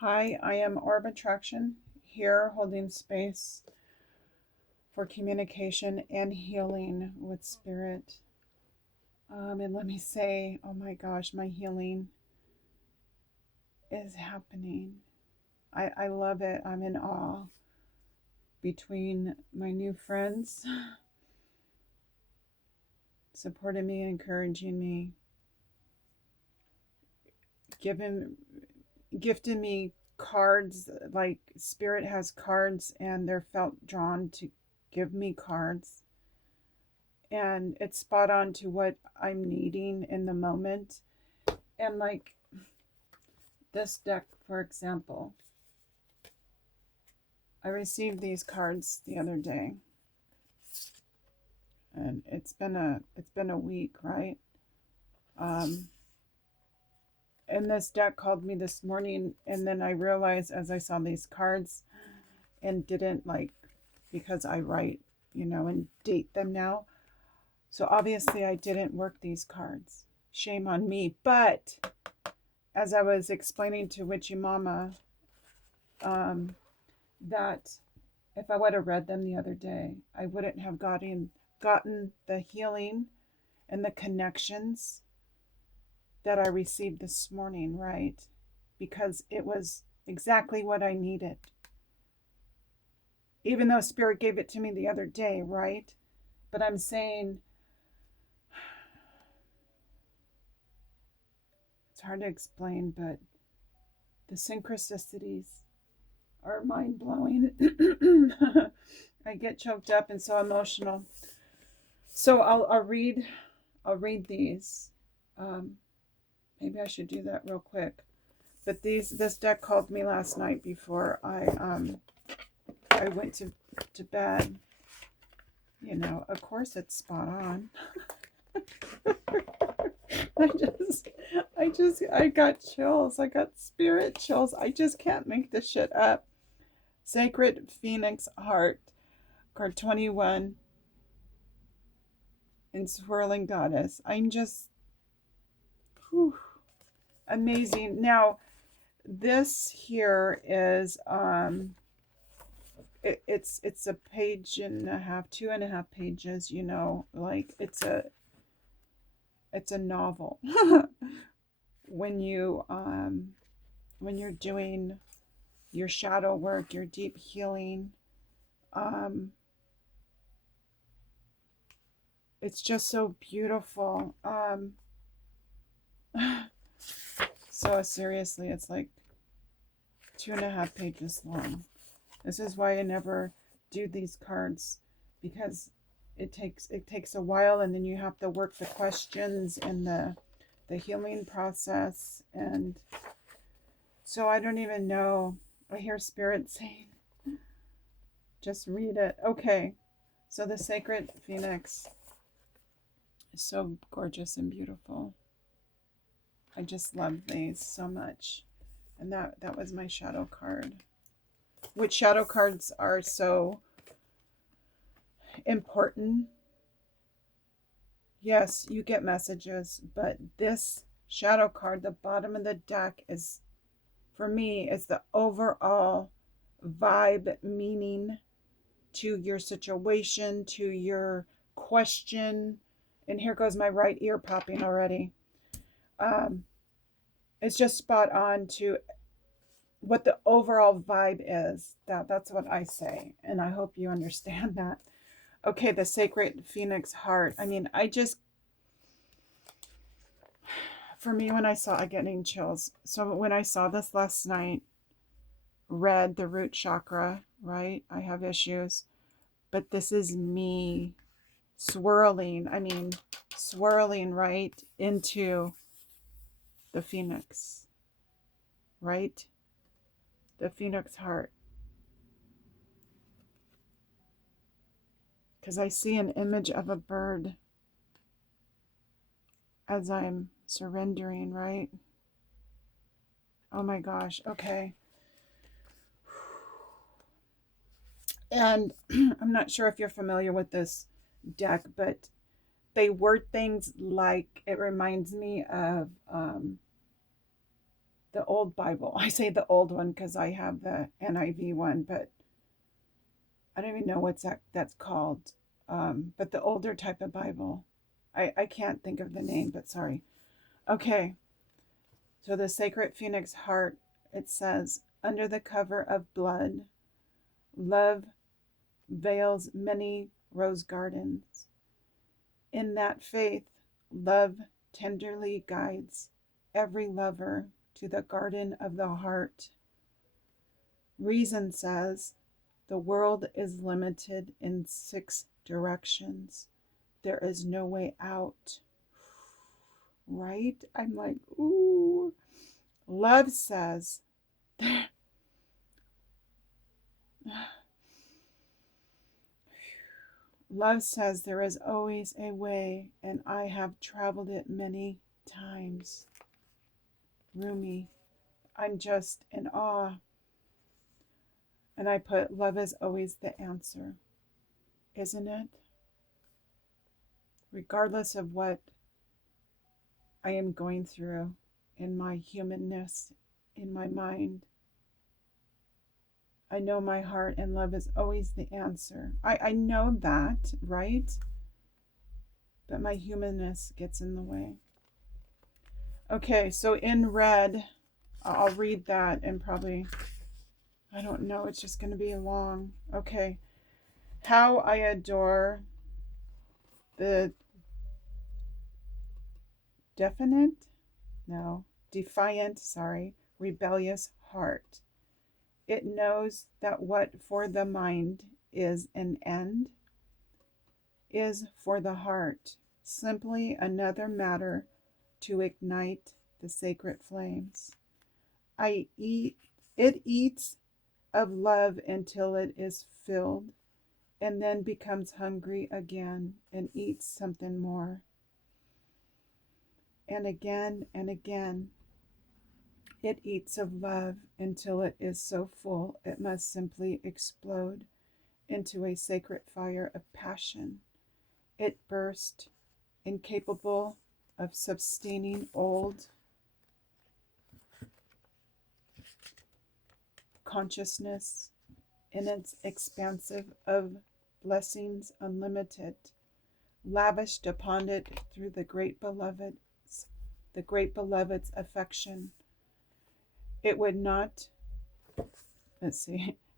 Hi, I am OrbAttraction, here holding space for communication and healing with spirit. And let me say, oh my gosh, my healing is happening. I love it. I'm in awe between my new friends supporting me, encouraging me, gifting me cards. Like spirit has cards and they're felt drawn to give me cards, and it's spot on to what I'm needing in the moment. And like this deck, for example, I received these cards the other day, and it's been a week, right? And this deck called me this morning, and then I realized as I saw these cards and didn't like, because I write, and date them now. So obviously I didn't work these cards. Shame on me. But as I was explaining to Witchy Mama, that if I would have read them the other day, I wouldn't have gotten the healing and the connections that I received this morning, right? Because it was exactly what I needed. Even though Spirit gave it to me the other day, right? But I'm saying, it's hard to explain, but the synchronicities are mind blowing. I get choked up and so emotional. So I'll read these. Maybe I should do that real quick. But this deck called me last night before I went to bed. Of course it's spot on. I got chills. I got spirit chills. I just can't make this shit up. Sacred Phoenix Heart, card 21, and Swirling Goddess. I'm just, whew, amazing. Now, this here is it's a page and a half, 2.5 pages. Like it's a novel. when you're doing your shadow work, your deep healing, it's just so beautiful. So seriously, it's like 2.5 pages long. This is why I never do these cards, because it takes a while, and then you have to work the questions and the healing process. And so I don't even know. I hear Spirit saying, just read it. Okay. So the Sacred Phoenix is so gorgeous and beautiful. I just love these so much. And that was my shadow card. Which shadow cards are so important. Yes, you get messages, but this shadow card, the bottom of the deck, is, for me, is the overall vibe, meaning to your situation, to your question. And here goes my right ear popping already. It's just spot on to what the overall vibe is. That's what I say, and I hope you understand that. Okay, the Sacred Phoenix Heart. I mean, for me, when I saw, I getting chills. So when I saw this last night, read the root chakra, right? I have issues, but this is me swirling right into the Phoenix, right? The Phoenix Heart. Because I see an image of a bird as I'm surrendering, right? Oh my gosh, okay. And I'm not sure if you're familiar with this deck, but they word things like, it reminds me of the old Bible. I say the old one because I have the NIV one, but I don't even know what's that's called. But the older type of Bible. I can't think of the name, but sorry. Okay. So the Sacred Phoenix Heart, it says, under the cover of blood, love veils many rose gardens. In that faith, love tenderly guides every lover to the garden of the heart. Reason says the world is limited in 6 directions. There is no way out. Right? I'm like, ooh. Love says, love says there is always a way, and I have traveled it many times. Rumi, I'm just in awe. And I put, love is always the answer, isn't it? Regardless of what I am going through in my humanness, in my mind, I know my heart and love is always the answer. I know that, right? But my humanness gets in the way. Okay, so in red, I'll read that and probably, I don't know, it's just going to be long. Okay. How I adore the defiant, rebellious heart. It knows that what for the mind is an end is for the heart simply another matter to ignite the sacred flames. It eats of love until it is filled, and then becomes hungry again and eats something more. And again, it eats of love until it is so full it must simply explode into a sacred fire of passion. It burst, incapable of sustaining old consciousness in its expansive of blessings unlimited, lavished upon it through the great beloved's affection. It would not,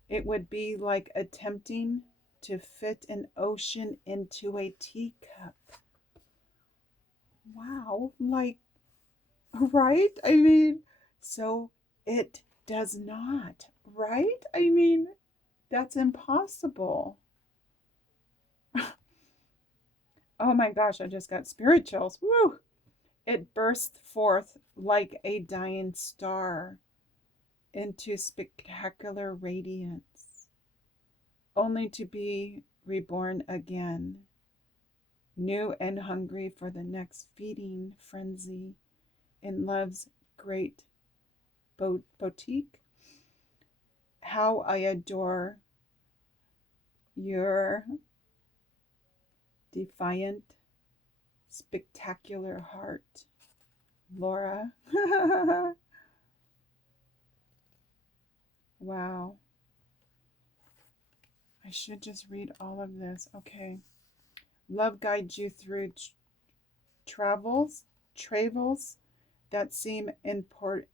it would be like attempting to fit an ocean into a teacup. Wow, like, right? I mean, so it does not, right? I mean, that's impossible. Oh my gosh, I just got spirit chills. Woo! It bursts forth like a dying star into spectacular radiance, only to be reborn again, new and hungry for the next feeding frenzy in love's great boutique. How I adore your defiant, spectacular heart, Laura. Wow. I should just read all of this. Okay. Love guides you through travels that seem importable.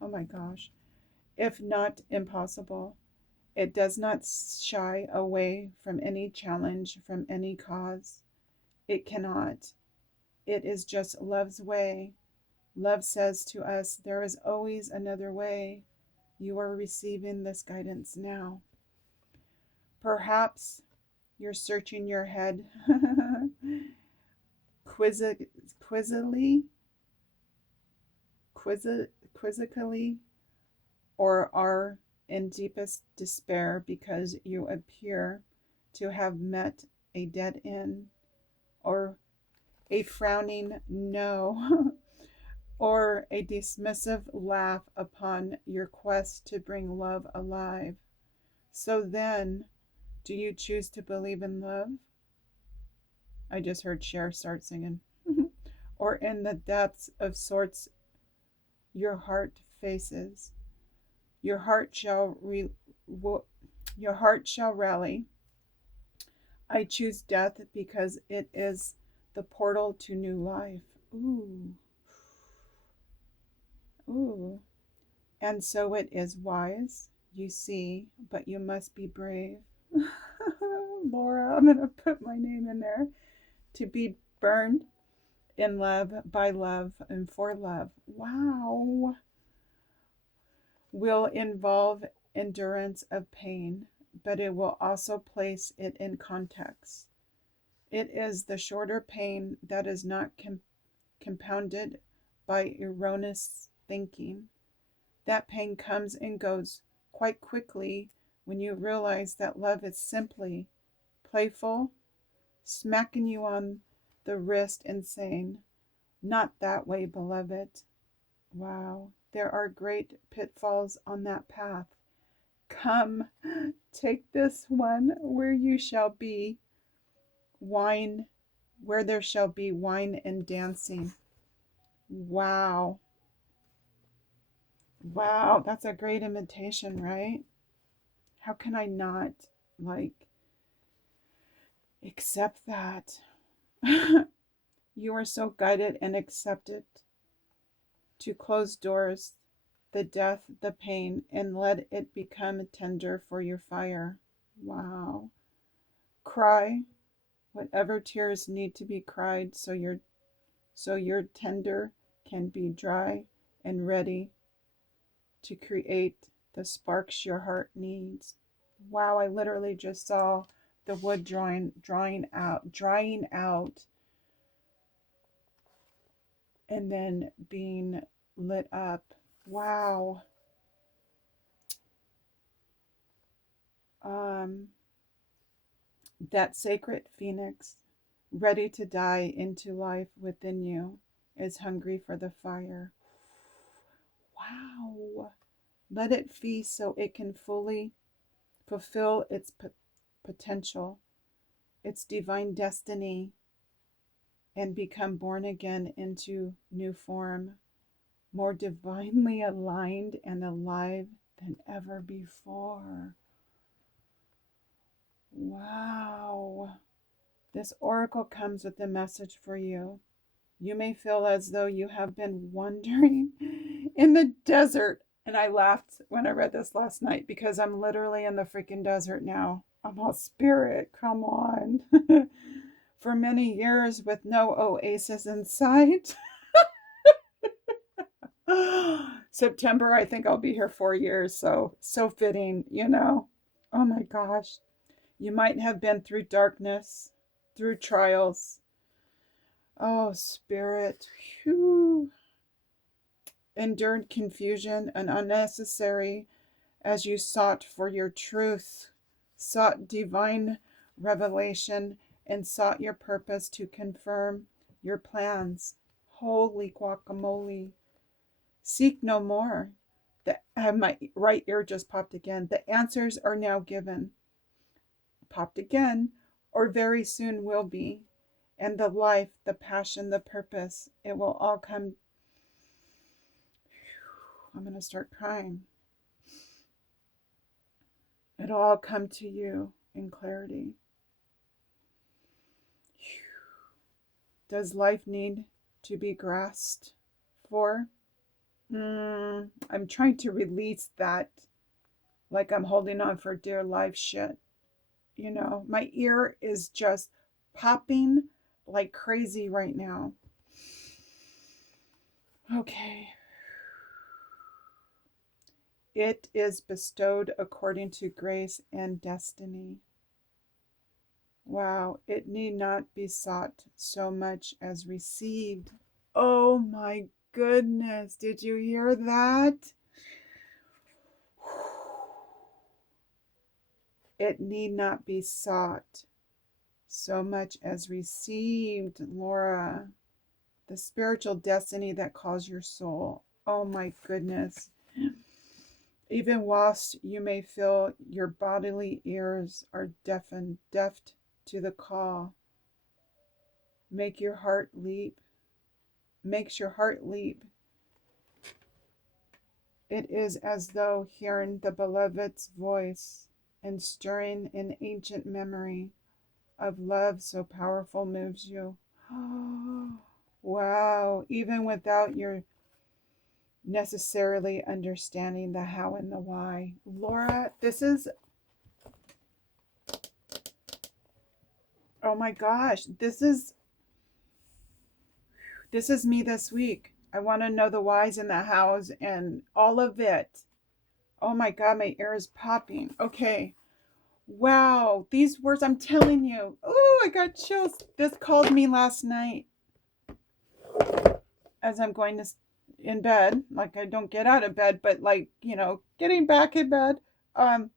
Oh my gosh. If not impossible. It does not shy away from any challenge, from any cause. It cannot. It is just love's way. Love says to us, there is always another way. You are receiving this guidance now. Perhaps you're searching your head quizzically, or are in deepest despair because you appear to have met a dead end, or a frowning no, or a dismissive laugh upon your quest to bring love alive. So then, do you choose to believe in love? I just heard Cher start singing. or in the depths of sorts your heart faces. Your heart shall your heart shall rally. I choose death because it is the portal to new life. Ooh. Ooh. And so it is wise, you see, but you must be brave. Laura, I'm going to put my name in there. To be burned in love, by love, and for love. Wow. Will involve endurance of pain, but it will also place it in context. It is the shorter pain that is not compounded by erroneous thinking. That pain comes and goes quite quickly when you realize that love is simply playful, smacking you on the wrist and saying, "Not that way, beloved." Wow, there are great pitfalls on that path. Come, take this one where you shall be wine, where there shall be wine and dancing. Wow. Wow, that's a great invitation, right? How can I not accept that? You are so guided and accepted to close doors, the death, the pain, and let it become tender for your fire. Wow. Cry whatever tears need to be cried so your tender can be dry and ready to create the sparks your heart needs. Wow, I literally just saw the wood drying out and then being lit up. Wow. That sacred phoenix, ready to die into life within you, is hungry for the fire. Wow. Let it feast so it can fully fulfill its potential, its divine destiny, and become born again into new form, more divinely aligned and alive than ever before. Wow. This oracle comes with a message for you. You may feel as though you have been wandering in the desert. And I laughed when I read this last night because I'm literally in the freaking desert now. I'm all spirit, come on. For many years with no oasis in sight. September, I think I'll be here 4 years. So fitting, you know. Oh my gosh. You might have been through darkness, through trials. Oh, spirit. Whew. Endured confusion and unnecessary as you sought for your truth, sought divine revelation, and sought your purpose to confirm your plans. Holy guacamole. Seek no more. My right ear just popped again. The answers are now given. Popped again, or very soon will be. And the life, the passion, the purpose, it will all come. I'm going to start crying. It'll all come to you in clarity. Does life need to be grasped for? I'm trying to release that like I'm holding on for dear life shit. You know, my ear is just popping like crazy right now. Okay. It is bestowed according to grace and destiny. Wow, it need not be sought so much as received. Oh my goodness, did you hear that? It need not be sought so much as received, Laura. The spiritual destiny that calls your soul. Oh my goodness. Even whilst you may feel your bodily ears are deafened, deaf to the call, make your heart leap makes your heart leap. It is as though hearing the beloved's voice and stirring an ancient memory of love so powerful moves you. Wow, even without your necessarily understanding the how and the why. Laura, this is, oh my gosh, this is me this week. I want to know the whys and the hows and all of it. Oh my God, my ear is popping. Okay. Wow, these words, I'm telling you. Oh, I got chills. This called me last night as I'm going to in bed. Like, I don't get out of bed, but like, getting back in bed. And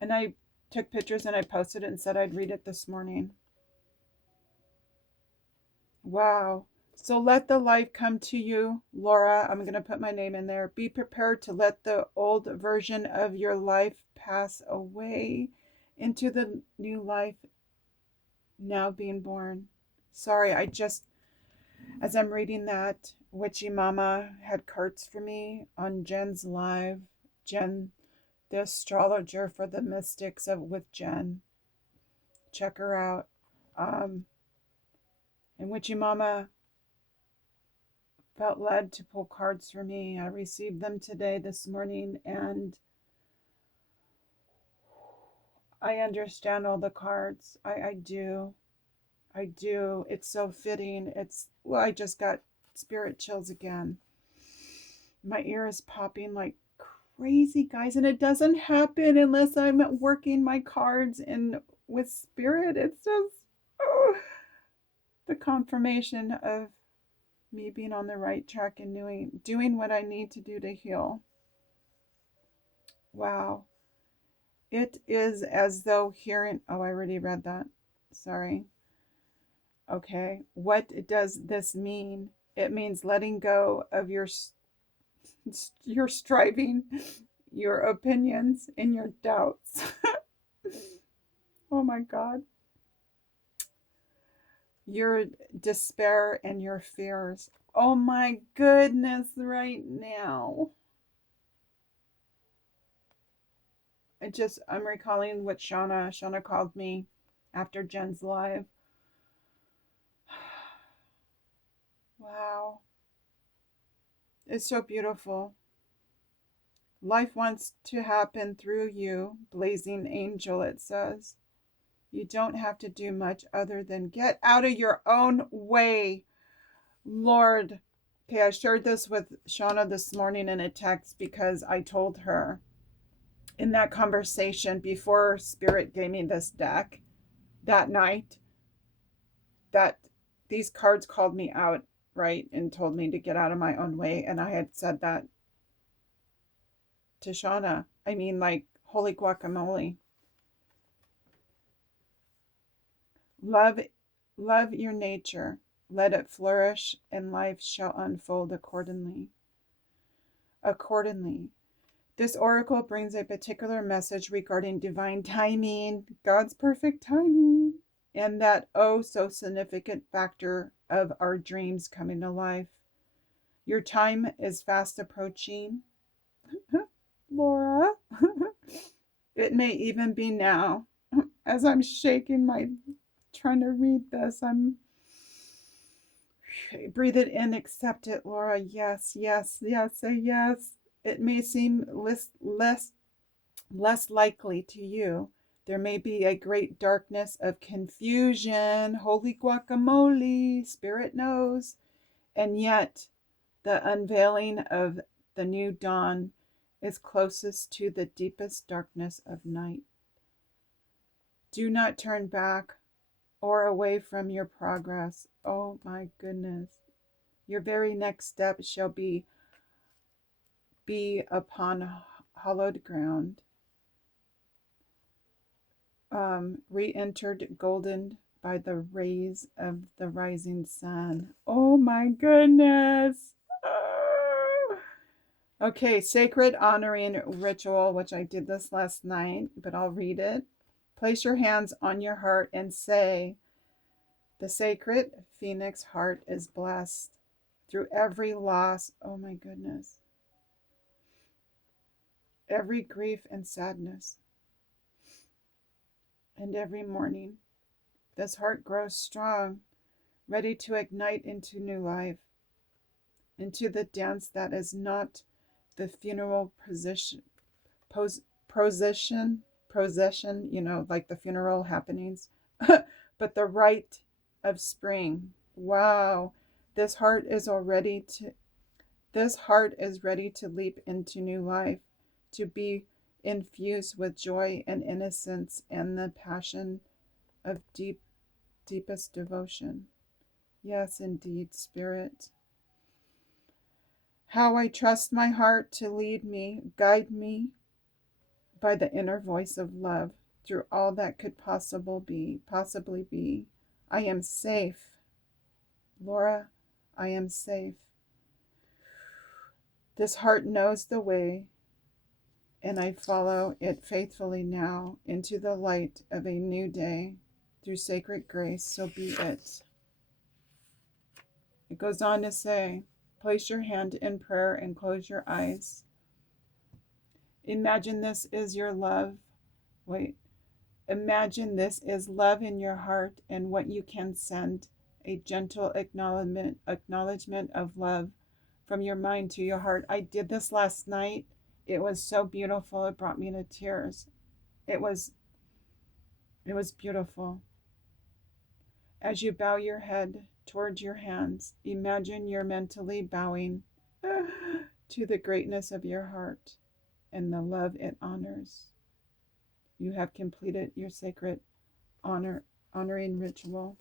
I took pictures and I posted it and said I'd read it this morning. Wow. So let the light come to you, Laura. I'm going to put my name in there. Be prepared to let the old version of your life pass away into the new life now being born. Sorry, as I'm reading that, Witchy Mama had cards for me on Jen's live. Jen, the astrologer for the mystics with Jen. Check her out. And Witchy Mama felt led to pull cards for me. I received them this morning, and I understand all the cards. I do. I do. It's so fitting. I just got spirit chills again. My ear is popping like crazy, guys, and it doesn't happen unless I'm working my cards and with spirit. It's just the confirmation of me being on the right track and doing what I need to do to heal. Wow. It is as though hearing, I already read that. Sorry. Okay. What does this mean? It means letting go of your striving, your opinions, and your doubts. Oh my God. Your despair and your fears. Oh my goodness, right now. I'm recalling what Shauna called me after Jen's live. Wow. It's so beautiful. Life wants to happen through you, blazing angel, it says. You don't have to do much other than get out of your own way, Lord. Okay, I shared this with Shauna this morning in a text because I told her in that conversation before Spirit gave me this deck that night that these cards called me out, right, and told me to get out of my own way. And I had said that to Shauna. I mean, like, holy guacamole. Love your nature. Let it flourish, and life shall unfold accordingly. This oracle brings a particular message regarding divine timing, God's perfect timing, and that so significant factor of our dreams coming to life. Your time is fast approaching, Laura. It may even be now. As I'm trying to read this, I'm breathe it in, accept it, Laura. Yes, yes, yes, say yes. It may seem less likely to you. There may be a great darkness of confusion. Holy guacamole, Spirit knows. And yet, the unveiling of the new dawn is closest to the deepest darkness of night. Do not turn back or away from your progress. Oh my goodness. Your very next step shall be upon hallowed ground. Re-entered golden by the rays of the rising sun. Oh my goodness. Okay, sacred honoring ritual, which I did this last night, but I'll read it. Place your hands on your heart and say The sacred phoenix heart is blessed through every loss. Oh my goodness. Every grief and sadness. And every morning, this heart grows strong, ready to ignite into new life, into the dance that is not the funeral procession, like the funeral happenings, but the rite of spring. Wow, this heart is ready to leap into new life, to be infused with joy and innocence and the passion of deepest devotion. Yes, indeed, Spirit. How I trust my heart to lead me, guide me by the inner voice of love through all that could possibly be. I am safe. Laura, I am safe. This heart knows the way, and I follow it faithfully now into the light of a new day through sacred grace, so be it. It goes on to say, place your hand in prayer and close your eyes. Imagine this is your love. Imagine this is love in your heart and what you can send, a gentle acknowledgement of love from your mind to your heart. I did this last night. It was so beautiful. It brought me to tears. It was beautiful. As you bow your head towards your hands, imagine you're mentally bowing to the greatness of your heart and the love it honors. You have completed your sacred honoring ritual.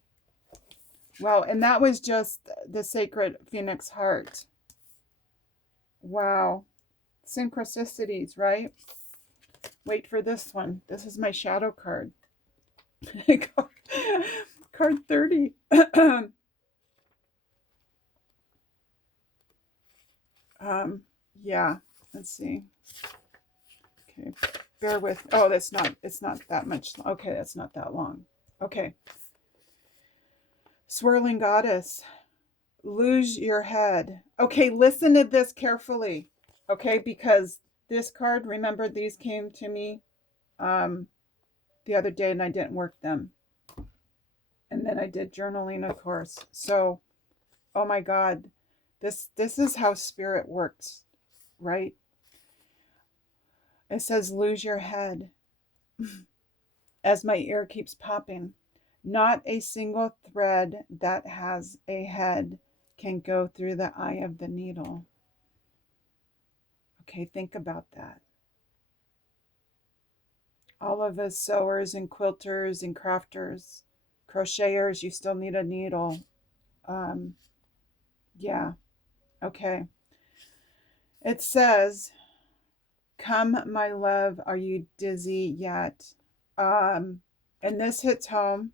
Wow, and that was just the sacred phoenix heart. Wow. Synchronicities, right? Wait for this one. This is my shadow card. Card 30. Yeah, let's see. Okay, bear with. Oh, it's not that much. Okay, that's not that long. Okay. Swirling goddess, lose your head. Okay, listen to this carefully. Okay, because this card, remember, these came to me the other day and I didn't work them. And then I did journaling, of course. So, oh my God, this is how spirit works, right? It says, lose your head. As my ear keeps popping, not a single thread that has a head can go through the eye of the needle. Okay, think about that. All of us sewers and quilters and crafters, crocheters, you still need a needle. Yeah, okay. It says, come, my love, are you dizzy yet? And this hits home.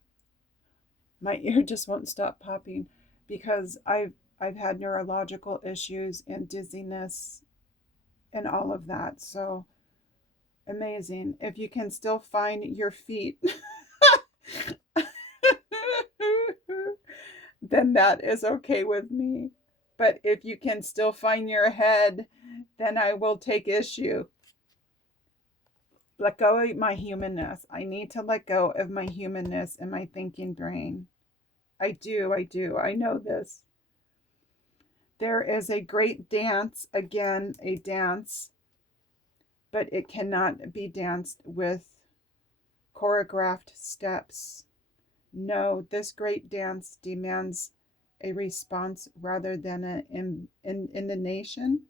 My ear just won't stop popping because I've had neurological issues and dizziness and all of that. So amazing. If you can still find your feet, then that is okay with me. But if you can still find your head, then I will take issue. Let go of my humanness. I need to let go of my humanness and my thinking brain. I do. I know this. There is a great dance, again, a dance, but it cannot be danced with choreographed steps. No, this great dance demands a response rather than an intonation,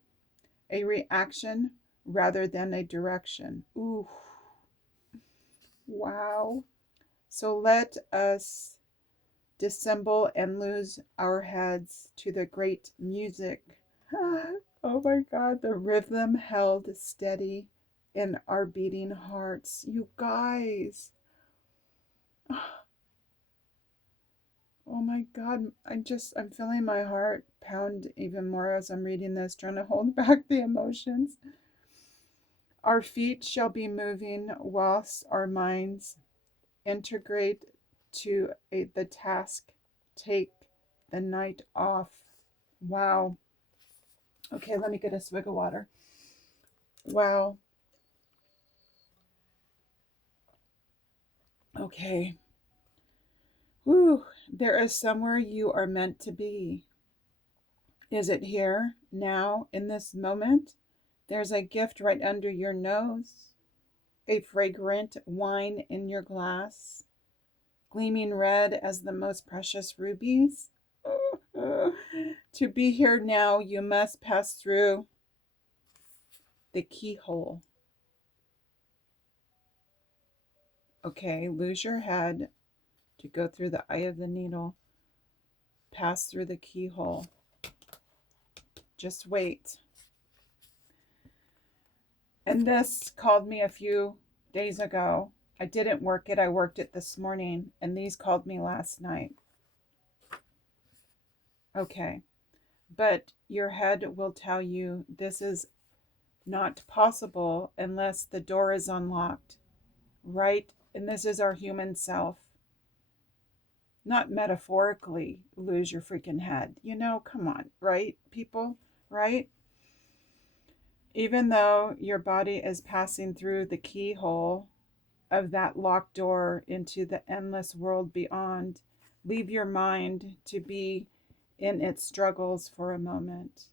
a reaction rather than a direction. Ooh, wow. So let us dissemble and lose our heads to the great music. Oh my God, the rhythm held steady in our beating hearts. You guys. Oh my God, I'm feeling my heart pound even more as I'm reading this, trying to hold back the emotions. Our feet shall be moving whilst our minds integrate to the task take the night off. Wow. Okay, let me get a swig of water. Wow. Okay. Whew. There is somewhere you are meant to be. Is it here, now, in this moment? There's a gift right under your nose, a fragrant wine in your glass, gleaming red as the most precious rubies. To be here now, you must pass through the keyhole. Okay, lose your head to go through the eye of the needle. Pass through the keyhole. Just wait. And this called me a few days ago. I didn't work it. I worked it this morning. And these called me last night. Okay. But your head will tell you this is not possible unless the door is unlocked. Right? And this is our human self. Not metaphorically lose your freaking head. You know, come on. Right, people? Right? Even though your body is passing through the keyhole of that locked door into the endless world beyond, leave your mind to be in its struggles for a moment.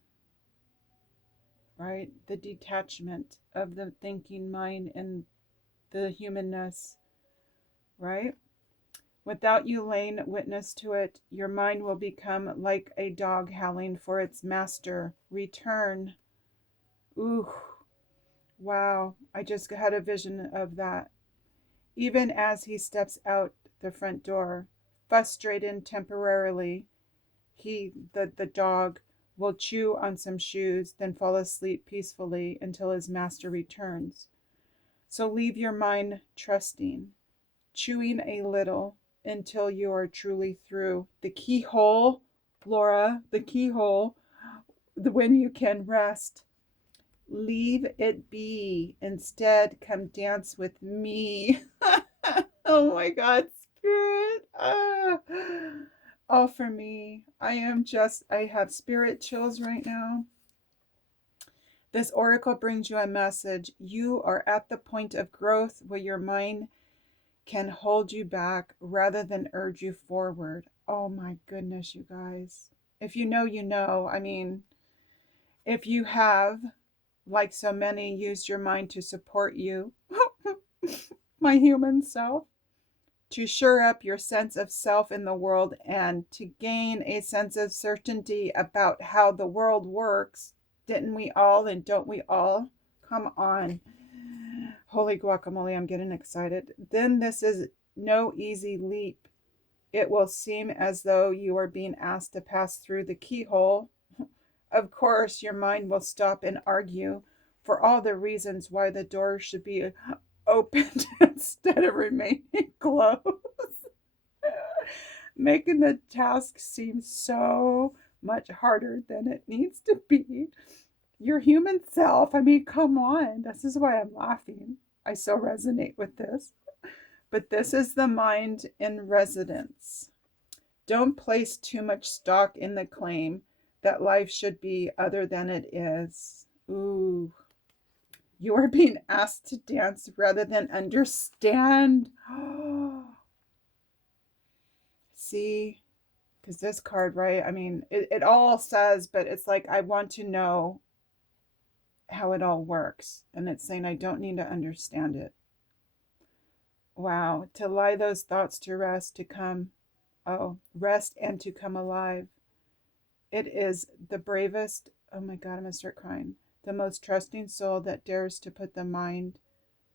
Right? The detachment of the thinking mind and the humanness. Right? Without you laying witness to it, your mind will become like a dog howling for its master. Return. Ooh. Wow. I just had a vision of that. Even as he steps out the front door, frustrated temporarily, the dog, will chew on some shoes, then fall asleep peacefully until his master returns. So leave your mind trusting, chewing a little until you are truly through. The keyhole, Laura, the keyhole, when you can rest. Leave it be. Instead, come dance with me. Oh my God, Spirit. All for me. I have spirit chills right now. This oracle brings you a message. You are at the point of growth where your mind can hold you back rather than urge you forward. Oh my goodness, you guys. If you know, you know. I mean, if you have, like so many, used your mind to support you, my human self, to shore up your sense of self in the world and to gain a sense of certainty about how the world works. Didn't we all and don't we all? Come on. Holy guacamole, I'm getting excited. Then this is no easy leap. It will seem as though you are being asked to pass through the keyhole. Of course, your mind will stop and argue for all the reasons why the door should be opened instead of remaining closed, making the task seem so much harder than it needs to be. Your human self, I mean, come on. This is why I'm laughing. I so resonate with this. But this is the mind in residence. Don't place too much stock in the claim that life should be other than it is. Ooh. You are being asked to dance rather than understand. See? Because this card, right? I mean, it all says, but it's like, I want to know how it all works. And it's saying, I don't need to understand it. Wow. To lie those thoughts to rest, to come. Oh, rest and to come alive. It is the bravest. Oh my God, I'm going to start crying. The most trusting soul that dares to put the mind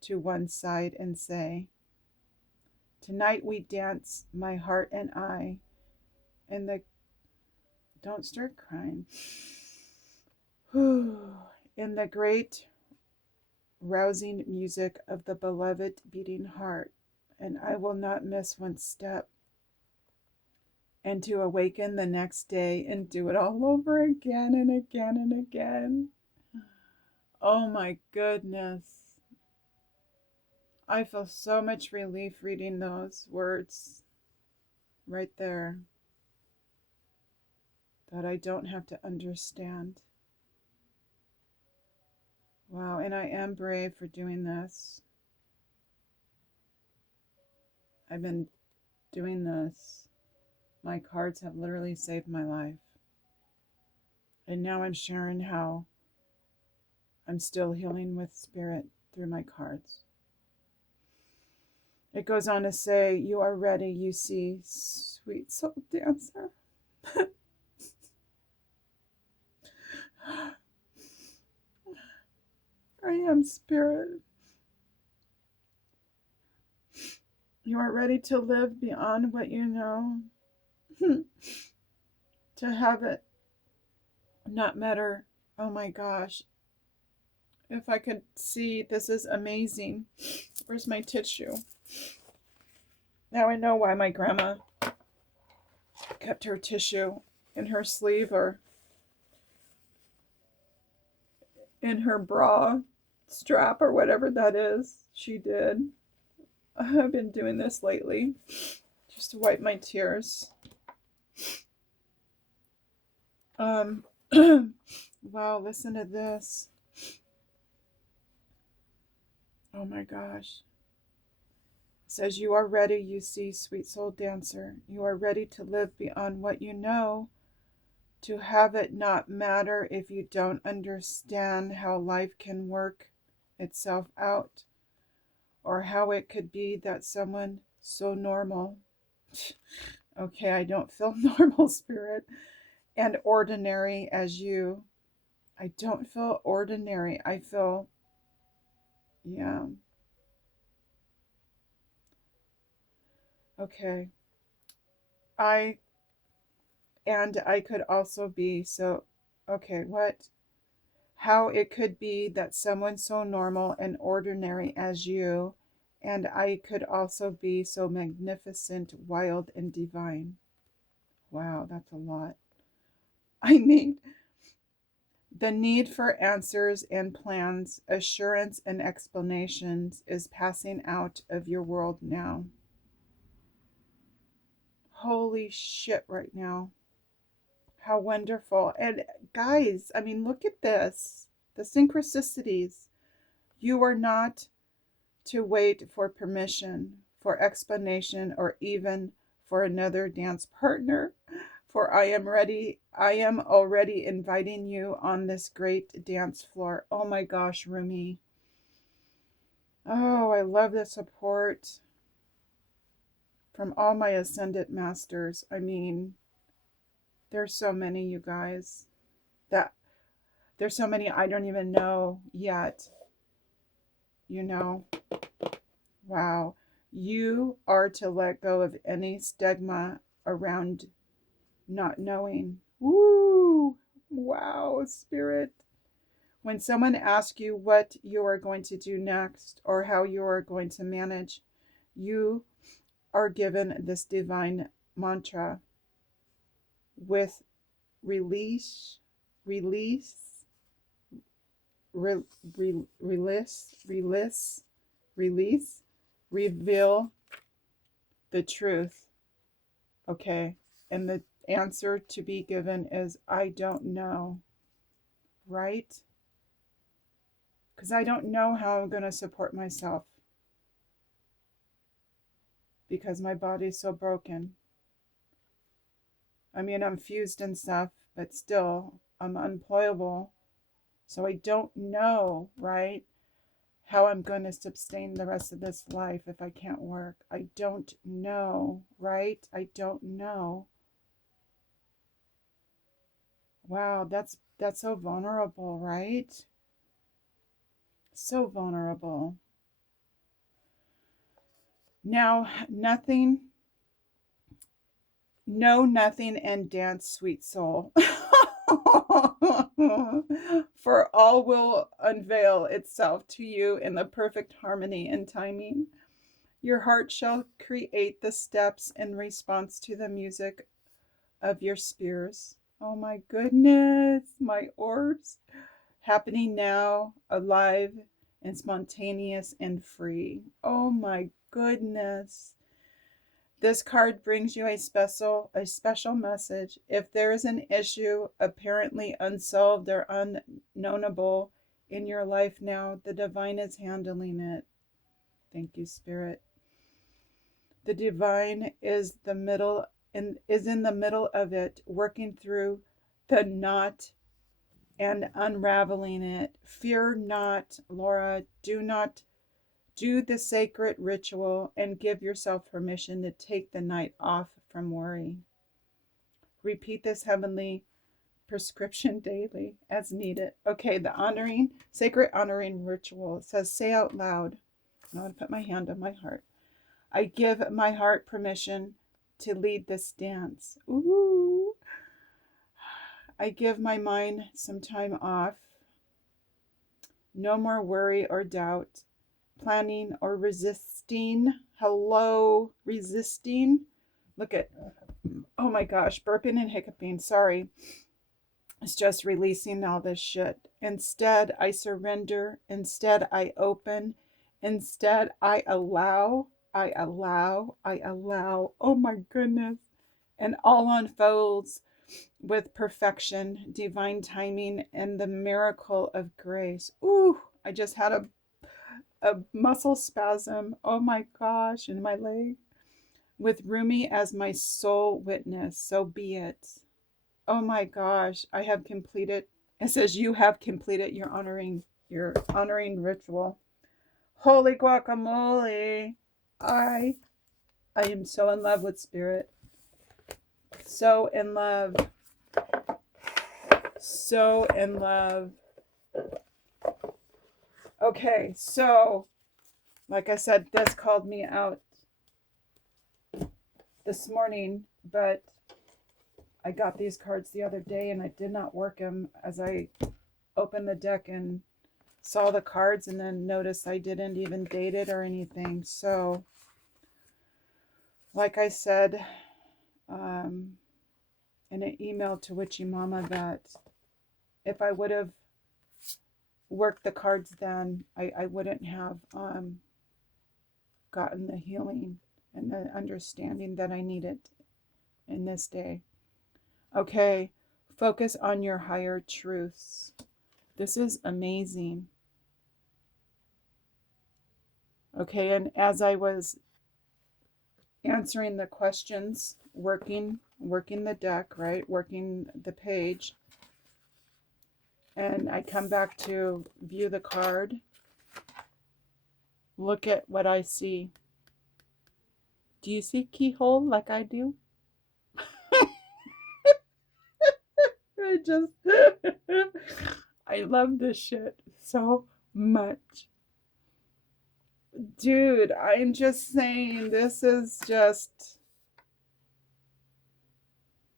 to one side and say, tonight we dance, my heart and I, in the, don't start crying, in the great rousing music of the beloved beating heart, and I will not miss one step, and to awaken the next day and do it all over again and again and again. Oh my goodness. I feel so much relief reading those words right there. that I don't have to understand. Wow, and I am brave for doing this. I've been doing this. My cards have literally saved my life. And now I'm sharing how I'm still healing with spirit through my cards. It goes on to say, you are ready, you see, sweet soul dancer. I am spirit. You are ready to live beyond what you know. To have it not matter. Oh my gosh. If I could see, this is amazing. Where's my tissue? Now I know why my grandma kept her tissue in her sleeve or in her bra strap or whatever that is. She did. I've been doing this lately just to wipe my tears. Wow, listen to this. Oh my gosh. It says, you are ready, you see, sweet soul dancer. You are ready to live beyond what you know, to have it not matter if you don't understand how life can work itself out, or how it could be that someone so normal, okay, I don't feel normal, spirit, and ordinary as you. I don't feel ordinary. I feel, yeah. Okay. I could also be so, okay, what? How it could be that someone so normal and ordinary as you, and I could also be so magnificent, wild, and divine. Wow, that's a lot. I need the need for answers and plans, assurance and explanations is passing out of your world now. Holy shit, right now. How wonderful. And guys, I mean, look at this. The synchronicities. You are not to wait for permission, for explanation, or even for another dance partner. For I am ready. I am already inviting you on this great dance floor. Oh my gosh, Rumi. Oh, I love the support from all my ascended masters. I mean, there's so many, you guys. That there's so many I don't even know yet. You know? Wow. You are to let go of any stigma around not knowing. Woo! Wow, spirit. When someone asks you what you are going to do next or how you are going to manage, you are given this divine mantra with release, release, release, reveal the truth. Okay. And the answer to be given is, I don't know. Right? Because I don't know how I'm going to support myself. Because my body's so broken. I mean, I'm fused and stuff, but still, I'm unemployable. So I don't know, right, how I'm going to sustain the rest of this life if I can't work. I don't know, right? I don't know. Wow, that's so vulnerable, right? So vulnerable. Now, nothing, know nothing and dance, sweet soul. For all will unveil itself to you in the perfect harmony and timing. Your heart shall create the steps in response to the music of your spears. Oh my goodness, my orbs. Happening now, alive and spontaneous and free. Oh my goodness. This card brings you a special message. If there is an issue apparently unsolved or unknowable in your life now, the divine is handling it. Thank you, Spirit. The divine is in the middle of it, working through the knot and unraveling it. Fear not, Laura. Do not do the sacred ritual and give yourself permission to take the night off from worry. Repeat this heavenly prescription daily as needed. Okay, the sacred honoring ritual. It says, say out loud. I'm going to put my hand on my heart. I give my heart permission to lead this dance. Ooh. I give my mind some time off. No more worry or doubt, planning or resisting. Hello, resisting. Look at, oh my gosh, burping and hiccuping. Sorry. It's just releasing all this shit. Instead, I surrender. Instead, I open. Instead, I allow. I allow. I allow. Oh my goodness. And all unfolds with perfection, divine timing, and the miracle of grace. Ooh, I just had a muscle spasm. Oh my gosh, in my leg. With RUMI as my sole witness, so be it. Oh my gosh, I have completed. It says you have completed your honoring ritual. Holy guacamole. I am so in love with Spirit. So in love. So in love. Okay, so like I said, this called me out this morning, but I got these cards the other day and I did not work them as I opened the deck and saw the cards and then noticed I didn't even date it or anything. So like I said in an email to Witchy Mama, that if I would have worked the cards then, I wouldn't have gotten the healing and the understanding that I needed in this day. Okay, focus on your higher truths. This is amazing. Okay, and as I was answering the questions, working the deck, right? Working the page, and I come back to view the card. Look at what I see. Do you see keyhole like I do? I love this shit so much. Dude, I'm just saying, this is just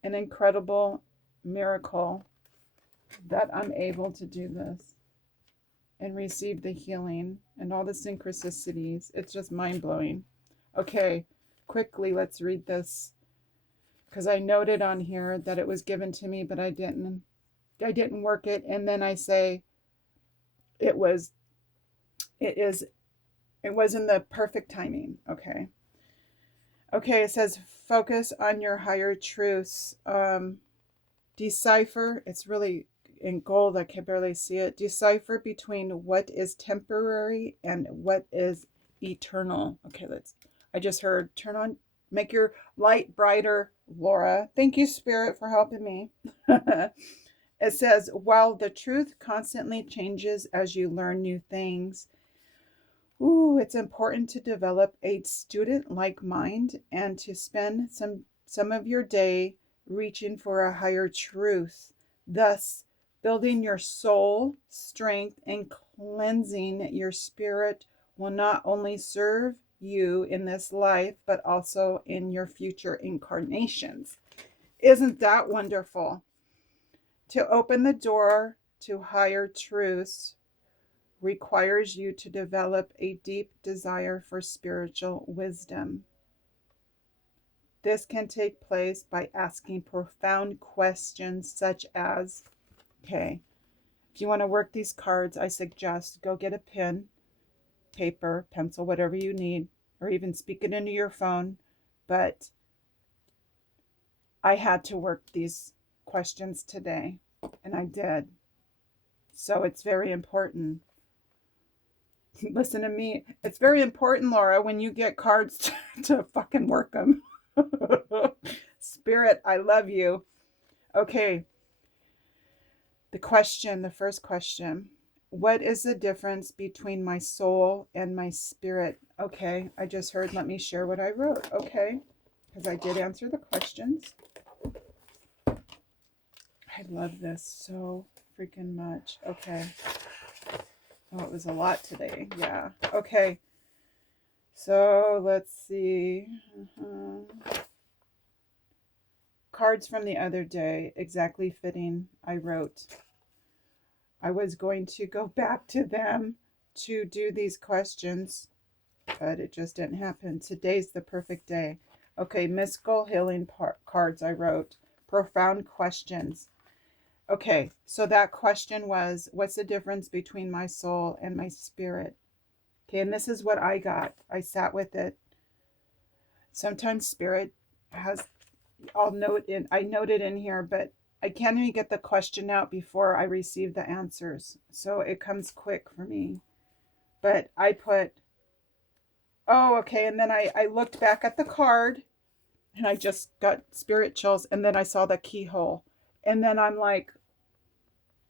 an incredible miracle that I'm able to do this and receive the healing and all the synchronicities. It's just mind-blowing. Okay, quickly, let's read this, because I noted on here that it was given to me, but I didn't work it. And then I say it was in the perfect timing. Okay, it says focus on your higher truths. Decipher, it's really in gold, I can barely see it. Decipher between what is temporary and what is eternal. Okay, I just heard make your light brighter, Laura. Thank you, Spirit, for helping me. It says, while the truth constantly changes as you learn new things, it's important to develop a student-like mind and to spend some of your day reaching for a higher truth, thus building your soul strength and cleansing your spirit will not only serve you in this life, but also in your future incarnations. Isn't that wonderful? To open the door to higher truths requires you to develop a deep desire for spiritual wisdom. This can take place by asking profound questions such as, okay, if you want to work these cards, I suggest go get a pen, paper, pencil, whatever you need, or even speak it into your phone. but I had to work these questions today, and I did. So it's very important. Listen to me. It's very important, Laura, when you get cards to fucking work them. Spirit, I love you. Okay. The first question. What is the difference between my soul and my spirit? Okay, I just heard. Let me share what I wrote. Okay, because I did answer the questions. I love this so freaking much. Okay. Oh, it was a lot today. Yeah. Okay. So let's see. Cards from the other day, exactly fitting. I wrote. I was going to go back to them to do these questions, but it just didn't happen. Today's the perfect day. Okay, mystical healing cards I wrote. Profound questions. Okay, so that question was, what's the difference between my soul and my spirit? Okay, and this is what I got. I sat with it. Sometimes spirit has, I noted in here, but I can't even get the question out before I receive the answers. So it comes quick for me. But I put, oh, okay. And then I looked back at the card and I just got spirit chills. And then I saw the keyhole. And then I'm like,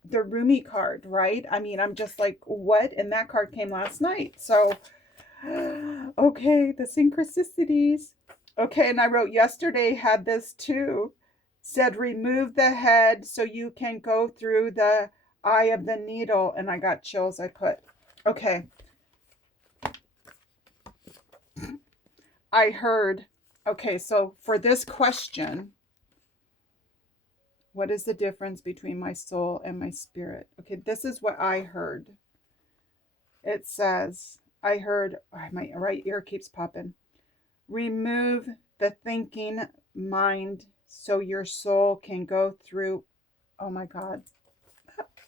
the RUMI card, right? I mean, I'm just like, what? And that card came last night. So, okay, the synchronicities. Okay, and I wrote yesterday had this too. Said remove the head so you can go through the eye of the needle. And I got chills. I put, okay. I heard, okay, so for this question, what is the difference between my soul and my spirit? Okay, this is what I heard. It says, I heard, my right ear keeps popping. Remove the thinking mind so your soul can go through. Oh my God.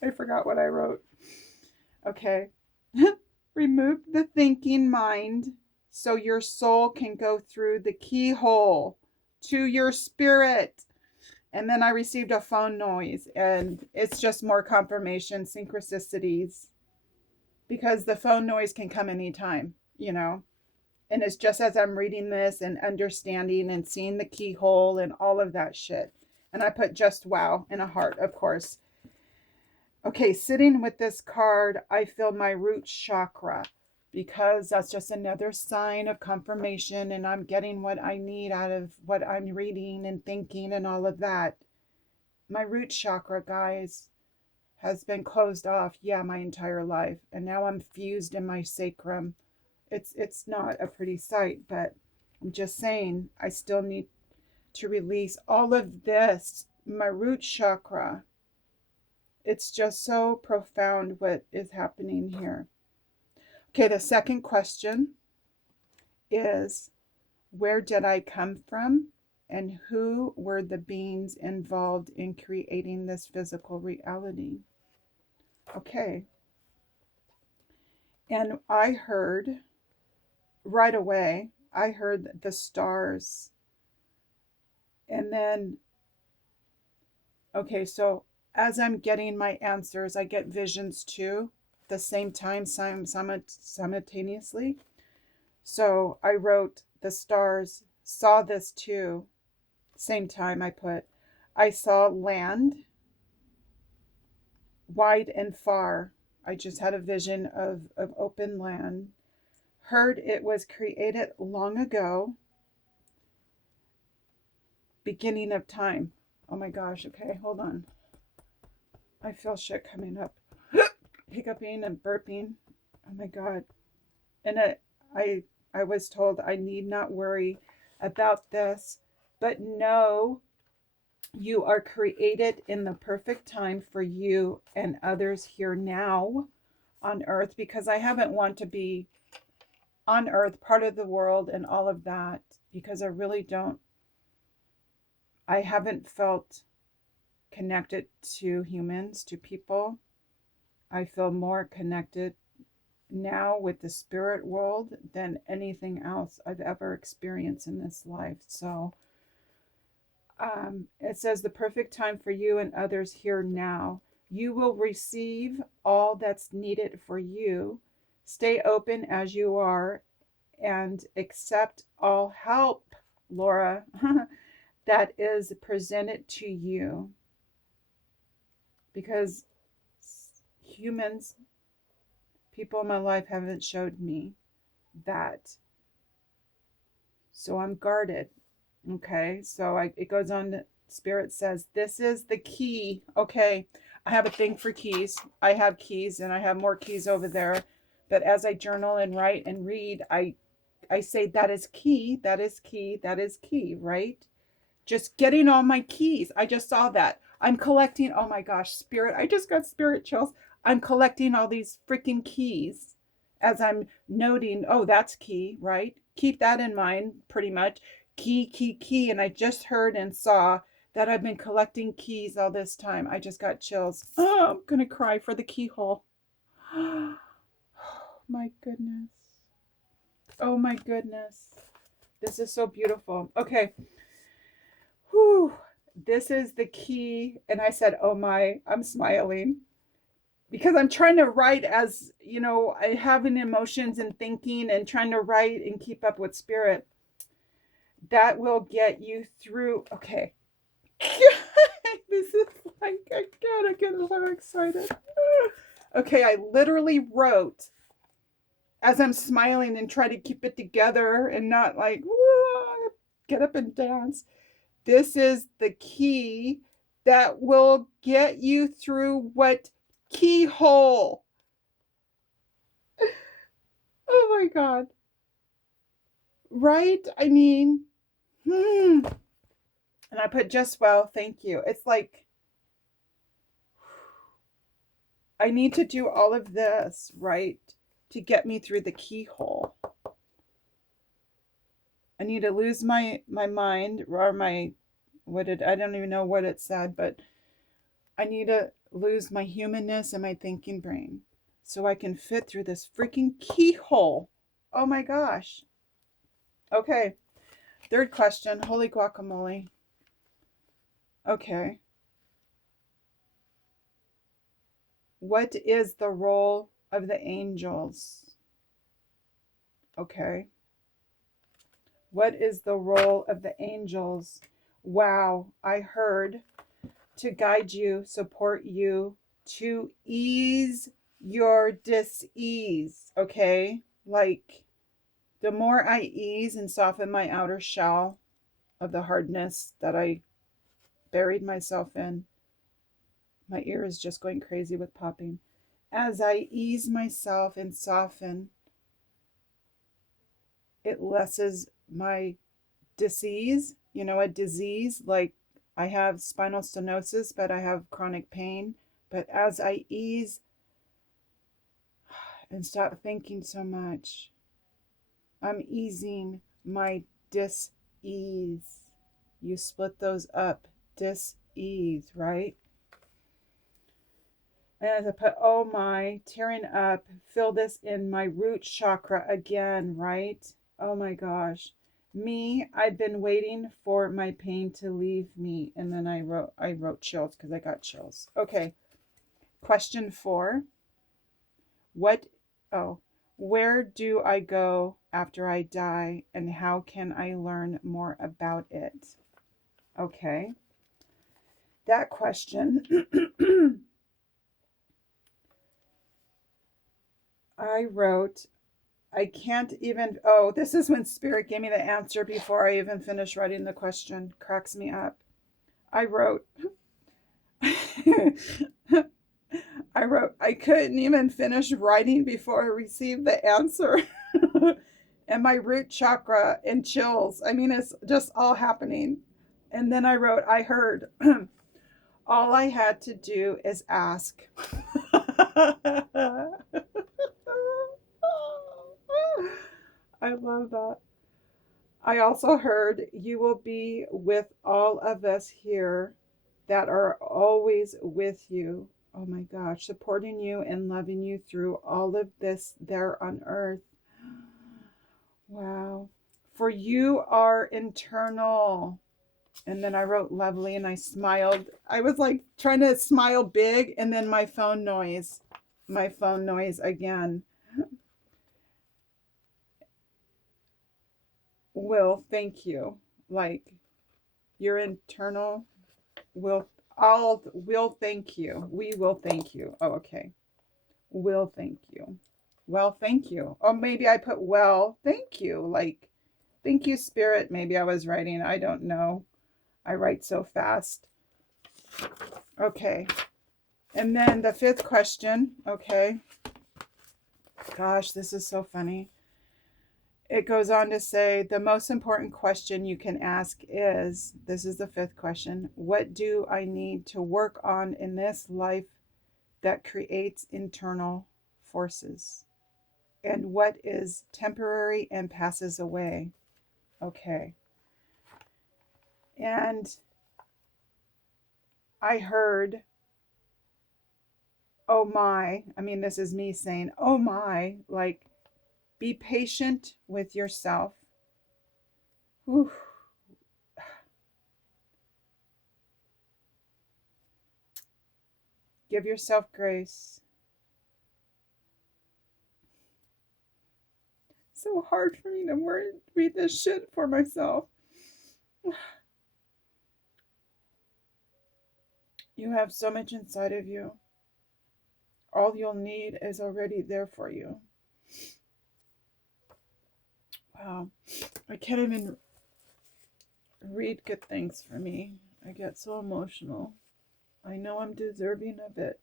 I forgot what I wrote. Okay. Remove the thinking mind so your soul can go through the keyhole to your spirit. And then I received a phone noise, and it's just more confirmation, synchronicities, because the phone noise can come anytime, you know. And it's just as I'm reading this and understanding and seeing the keyhole and all of that shit. And I put just wow in a heart, of course. Okay, sitting with this card, I feel my root chakra, because that's just another sign of confirmation, and I'm getting what I need out of what I'm reading and thinking and all of that. My root chakra, guys, has been closed off, my entire life. And now I'm fused in my sacrum. It's not a pretty sight, but I'm just saying I still need to release all of this, my root chakra. It's just so profound what is happening here. Okay, the second question is, where did I come from? And who were the beings involved in creating this physical reality? Okay. And I heard right away, I heard the stars. And then, okay, so as I'm getting my answers, I get visions too, the same time, simultaneously. So I wrote the stars, saw this too. Same time I put, I saw land wide and far. I just had a vision of open land. Heard it was created long ago. Beginning of time. Oh my gosh, okay, hold on. I feel shit coming up. Hiccuping and burping. Oh my God. And I was told I need not worry about this, but know you are created in the perfect time for you and others here now on earth, because I haven't want to be on earth, part of the world and all of that, because I haven't felt connected to humans, to people. I feel more connected now with the spirit world than anything else I've ever experienced in this life. So it says the perfect time for you and others here now. You will receive all that's needed for you. Stay open as you are and accept all help, Laura, that is presented to you. Because humans, people in my life haven't showed me that. So I'm guarded. Okay, so it goes on to, Spirit says, this is the key. Okay, I have a thing for keys. I have keys and I have more keys over there. But as I journal and write and read, I say that is key, that is key, that is key, right? Just getting all my keys. I just saw that. I'm collecting, oh my gosh, Spirit, I just got Spirit chills. I'm collecting all these freaking keys as I'm noting, oh, that's key, right? Keep that in mind, pretty much. Key, key, key. And I just heard and saw that I've been collecting keys all this time. I just got chills. Oh, I'm going to cry for the keyhole. Oh, my goodness. Oh, my goodness. This is so beautiful. Okay. Whew. This is the key. And I said, oh my, I'm smiling because I'm trying to write as, you know, I having emotions and thinking and trying to write and keep up with Spirit. That will get you through. Okay. This is like, I gotta get so excited. Okay, I literally wrote as I'm smiling and try to keep it together and not like, get up and dance. This is the key that will get you through what keyhole. Oh my God. Right? I mean, and I put just well, thank you. It's like, I need to do all of this, right, to get me through the keyhole. I need to lose my mind or my, I don't even know what it said, but I need to lose my humanness and my thinking brain so I can fit through this freaking keyhole. Oh my gosh. Okay. Third question. Holy guacamole. Okay. What is the role of the angels? Okay. What is the role of the angels? Wow. I heard to guide you, support you, to ease your dis-ease. Okay. Like, the more I ease and soften my outer shell of the hardness that I buried myself in, my ear is just going crazy with popping. As I ease myself and soften, it lessens my disease. You know, a disease, like I have spinal stenosis, but I have chronic pain. But as I ease and stop thinking so much, I'm easing my dis-ease. You split those up. Dis-ease, right? And as I put, oh my, tearing up, feel this in my root chakra again, right? Oh my gosh. Me, I've been waiting for my pain to leave me. And then I wrote chills because I got chills. Okay. Question 4. Where do I go after I die, and how can I learn more about it? Okay. That question, I wrote, I can't even, this is when Spirit gave me the answer before I even finished writing the question. Cracks me up. I wrote, I couldn't even finish writing before I received the answer. And my root chakra and chills. I mean, it's just all happening. And then I wrote, I heard, all I had to do is ask. I love that. I also heard, you will be with all of us here that are always with you. Oh my gosh, supporting you and loving you through all of this there on earth. Wow. For you are internal. And then I wrote lovely and I smiled. I was like trying to smile big, and then my phone noise again. Will, thank you. Like your internal will, will thank you. We will thank you. Oh, okay. Will thank you. Well, thank you. Or maybe I put well, thank you. Like, thank you, Spirit. Maybe I was writing. I don't know. I write so fast. Okay. And then the fifth question. Okay. Gosh, this is so funny. It goes on to say, the most important question you can ask is, this is the fifth question, what do I need to work on in this life that creates internal forces? And what is temporary and passes away? Okay. And I heard, oh my, I mean, this is me saying, oh my, like, be patient with yourself. Whew. Give yourself grace. So hard for me to read this shit for myself. You have so much inside of you. All you'll need is already there for you. Wow. I can't even read good things for me. I get so emotional. I know I'm deserving of it.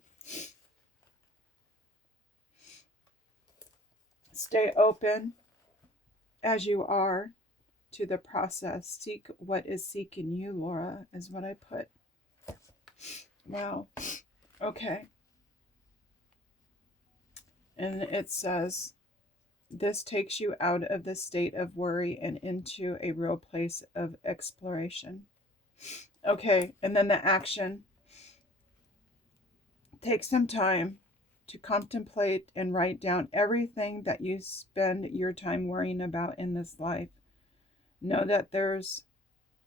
Stay open as you are to the process. Seek what is seeking you, Laura, is what I put. Wow. Okay. And it says, this takes you out of the state of worry and into a real place of exploration. Okay, and then the action. Take some time to contemplate and write down everything that you spend your time worrying about in this life. Know that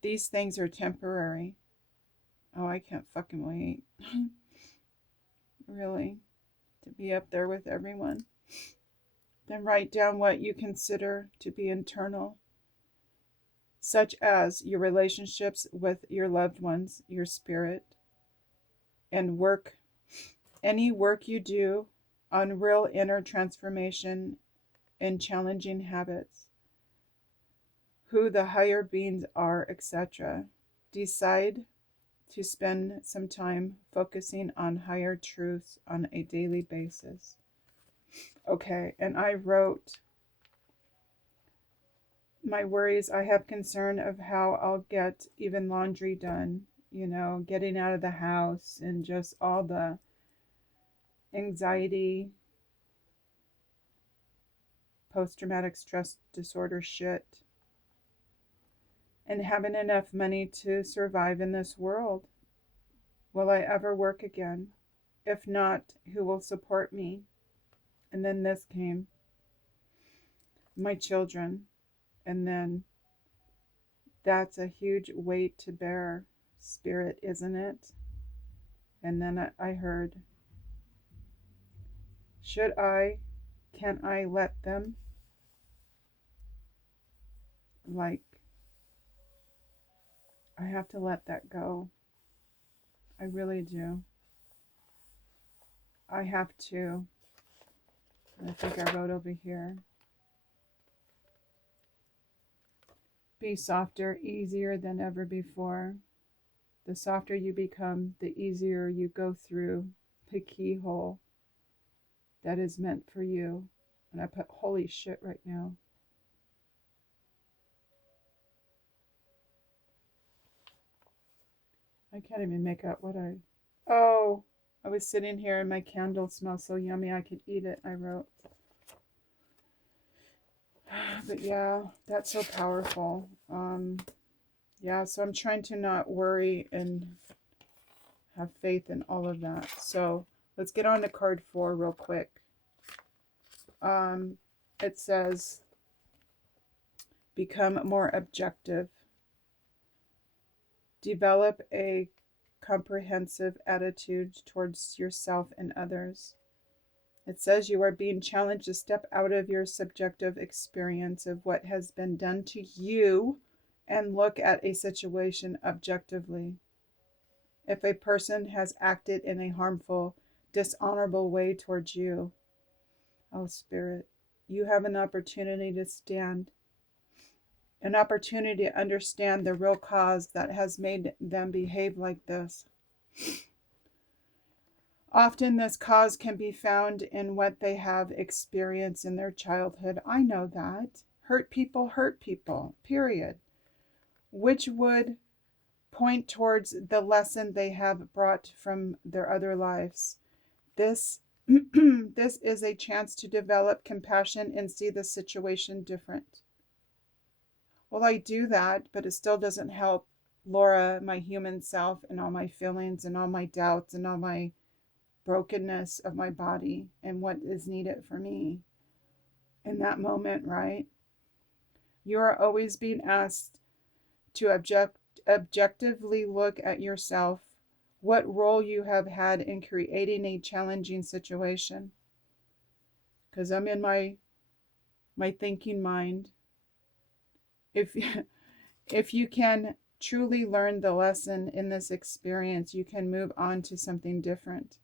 these things are temporary. Oh, I can't fucking wait. Really, to be up there with everyone. Then write down what you consider to be internal, such as your relationships with your loved ones, your spirit, and work. Any work you do on real inner transformation and challenging habits, who the higher beings are, etc. Decide to spend some time focusing on higher truths on a daily basis. Okay, and I wrote my worries. I have concern of how I'll get even laundry done, getting out of the house, and just all the anxiety, post-traumatic stress disorder shit, and having enough money to survive in this world. Will I ever work again? If not, who will support me? And then this came, my children. And then that's a huge weight to bear, Spirit, isn't it? And then I heard, can I let them? Like, I have to let that go. I really do. I have to. I think I wrote over here. Be softer, easier than ever before. The softer you become, the easier you go through the keyhole that is meant for you. And I put holy shit right now. I can't even make out what oh, I was sitting here and my candle smells so yummy I could eat it, I wrote. But yeah, that's so powerful. Yeah, so I'm trying to not worry and have faith in all of that. So Let's get on to card 4 real quick. It says, become more objective. Develop a comprehensive attitude towards yourself and others. It says you are being challenged to step out of your subjective experience of what has been done to you and look at a situation objectively. If a person has acted in a harmful, dishonorable way towards you, oh Spirit, you have an opportunity to stand, an opportunity to understand the real cause that has made them behave like this. Often this cause can be found in what they have experienced in their childhood. I know that. Hurt people, period. Which would point towards the lesson they have brought from their other lives. This is a chance to develop compassion and see the situation different. Well, I do that, but it still doesn't help Laura, my human self, and all my feelings and all my doubts and all my brokenness of my body and what is needed for me in that moment, right? You are always being asked to objectively look at yourself, what role you have had in creating a challenging situation. Because I'm in my thinking mind. If you can truly learn the lesson in this experience, you can move on to something different.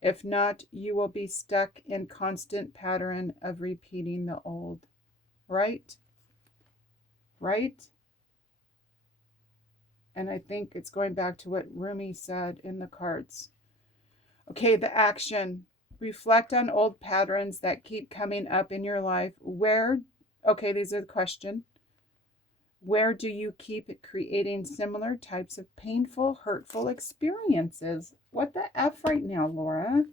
If not, you will be stuck in constant pattern of repeating the old. Right? Right? And I think it's going back to what Rumi said in the cards. Okay, the action. Reflect on old patterns that keep coming up in your life. These are the question. Where do you keep creating similar types of painful, hurtful experiences? What the F right now, Laura?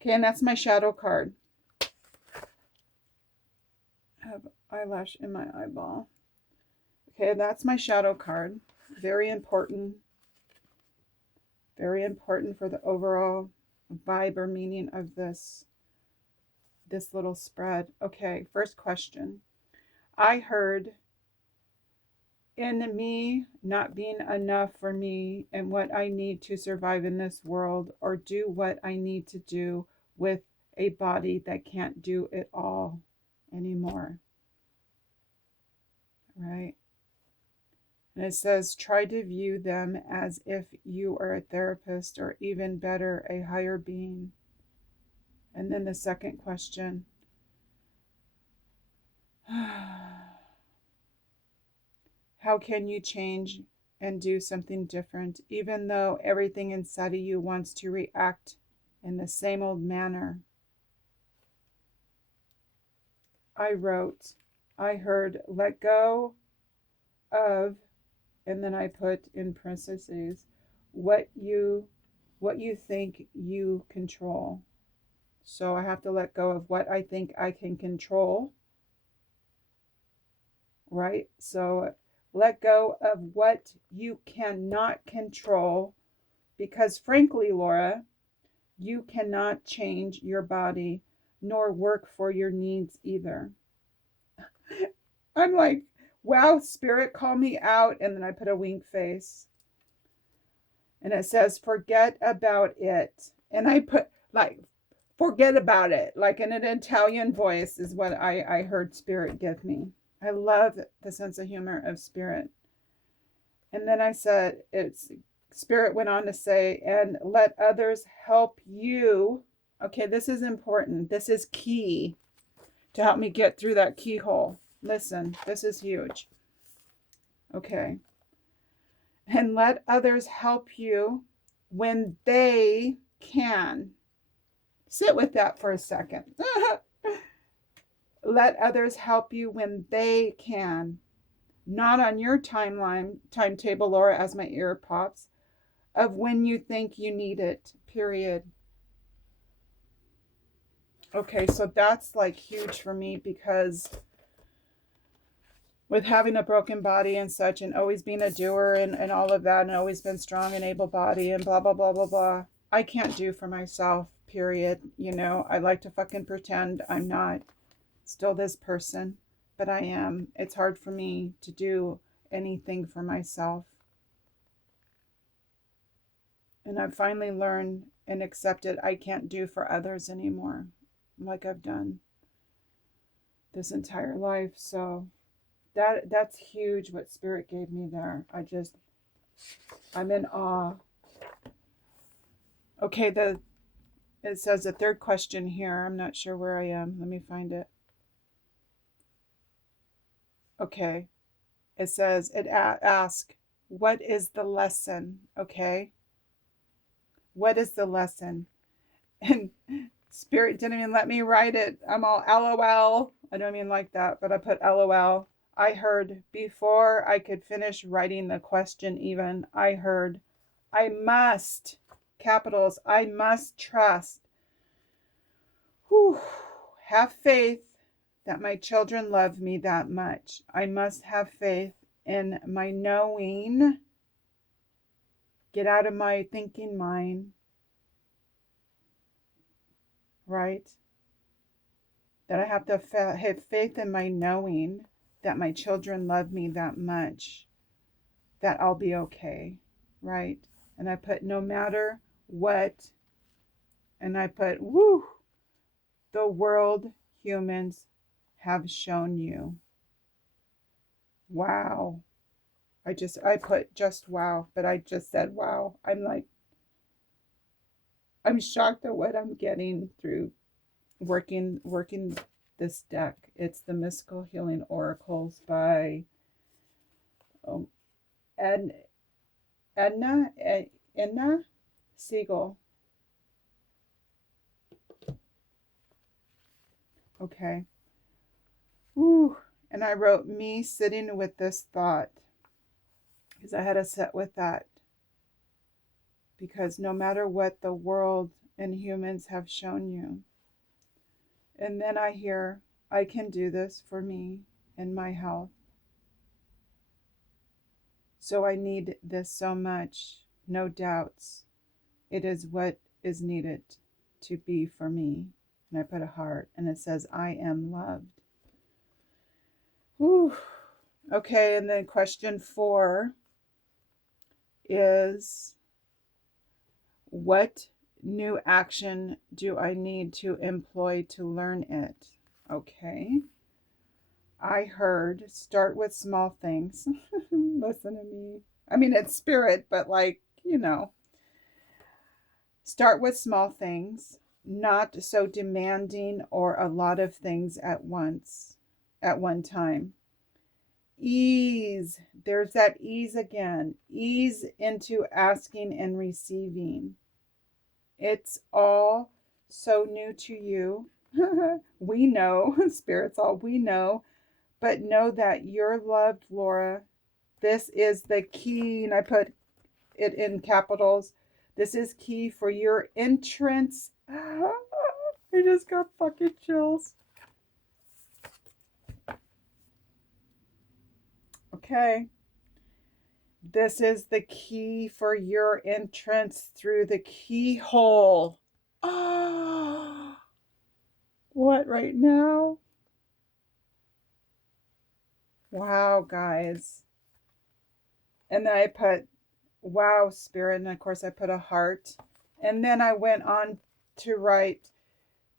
Okay, and that's my shadow card. I have eyelash in my eyeball. Okay, that's my shadow card. Very important. Very important for the overall vibe or meaning of this little spread. Okay, first question. I heard in me not being enough for me and what I need to survive in this world or do what I need to do with a body that can't do it all anymore. Right? And it says, try to view them as if you are a therapist or even better, a higher being. And then the second question. How can you change and do something different, even though everything inside of you wants to react in the same old manner? I heard, let go of, and then I put in parentheses, what you think you control. So I have to let go of what I think I can control, right? So let go of what you cannot control, because frankly, Laura, you cannot change your body nor work for your needs either. I'm like, wow, Spirit, call me out. And then I put a wink face. And it says, forget about it. And I put forget about it. Like in an Italian voice is what I heard Spirit give me. I love the sense of humor of Spirit. And then I said, Spirit went on to say, and let others help you. Okay, this is important. This is key to help me get through that keyhole. Listen, this is huge. Okay. And let others help you when they can. Sit with that for a second. Let others help you when they can. Not on your timetable, Laura, as my ear pops, of when you think you need it, period. Okay, so that's like huge for me, because with having a broken body and such, and always being a doer and all of that, and always been strong and able body and blah, blah, blah, blah, blah. I can't do for myself, period. You know, I like to fucking pretend I'm not still this person, but I am. It's hard for me to do anything for myself. And I've finally learned and accepted I can't do for others anymore, like I've done this entire life. So that's huge what Spirit gave me there. I'm in awe. Okay, it says the third question here. I'm not sure where I am. Let me find it. Okay. It says, it asks, what is the lesson? Okay. What is the lesson? And Spirit didn't even let me write it. I'm all LOL. I don't mean like that, but I put LOL. I heard before I could finish writing the question even, I heard, I must, capitals, I must trust. Whew, have faith that my children love me that much. I must have faith in my knowing. Get out of my thinking mind. Right? That I have to have faith in my knowing that my children love me that much, that I'll be okay. Right? And I put no matter what, and I put, woo, the world humans have shown you. Wow. I put just wow, but I just said wow. I'm shocked at what I'm getting through working this deck. It's the Mystical Healing Oracles by Edna Segal. Okay. Woo. And I wrote me sitting with this thought because I had to sit with that. Because no matter what the world and humans have shown you. And then I hear, I can do this for me and my health. So I need this so much, no doubts. It is what is needed to be for me. And I put a heart and it says, I am loved. Whew. Okay, and then question 4 is, what new action do I need to employ to learn it? Okay. I heard start with small things. Listen to me. I mean, it's Spirit, but like, you know, start with small things, not so demanding or a lot of things at once, at one time. Ease. There's that ease again. Ease into asking and receiving. It's all so new to you. We know, Spirit's all we know. But know that you're loved, Laura. This is the key, and I put it in capitals. This is key for your entrance. I just got fucking chills. Okay. This is the key for your entrance through the keyhole. Oh, what right now? Wow, guys. And then I put, wow, Spirit. And of course, I put a heart. And then I went on to write,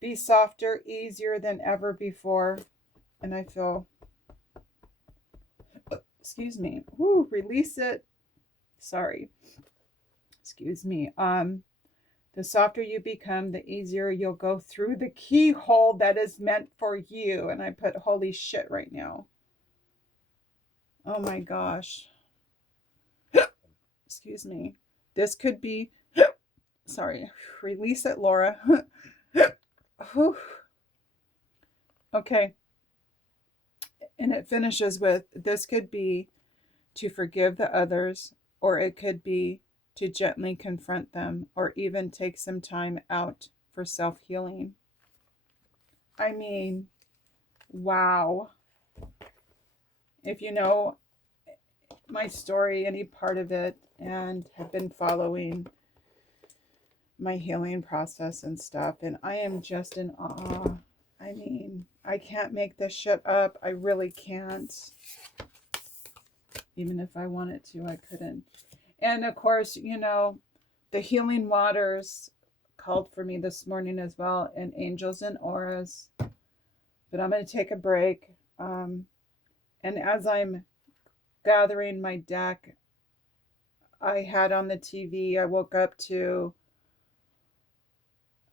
be softer, easier than ever before. And I feel, excuse me, whoo, release it. Sorry. Excuse me. The softer you become, the easier you'll go through the keyhole that is meant for you. And I put holy shit right now. Oh my gosh. Excuse me. This could be, sorry, release it, Laura. Okay. And it finishes with, this could be to forgive the others, or it could be to gently confront them, or even take some time out for self-healing. I mean, wow. If you know my story, any part of it, and have been following my healing process and stuff. And I am just in awe. I mean, I can't make this shit up. I really can't. Even if I wanted to, I couldn't. And of course, you know, the healing waters called for me this morning as well, and angels and auras. But I'm going to take a break. And as I'm gathering my deck, I had on the TV, I woke up to,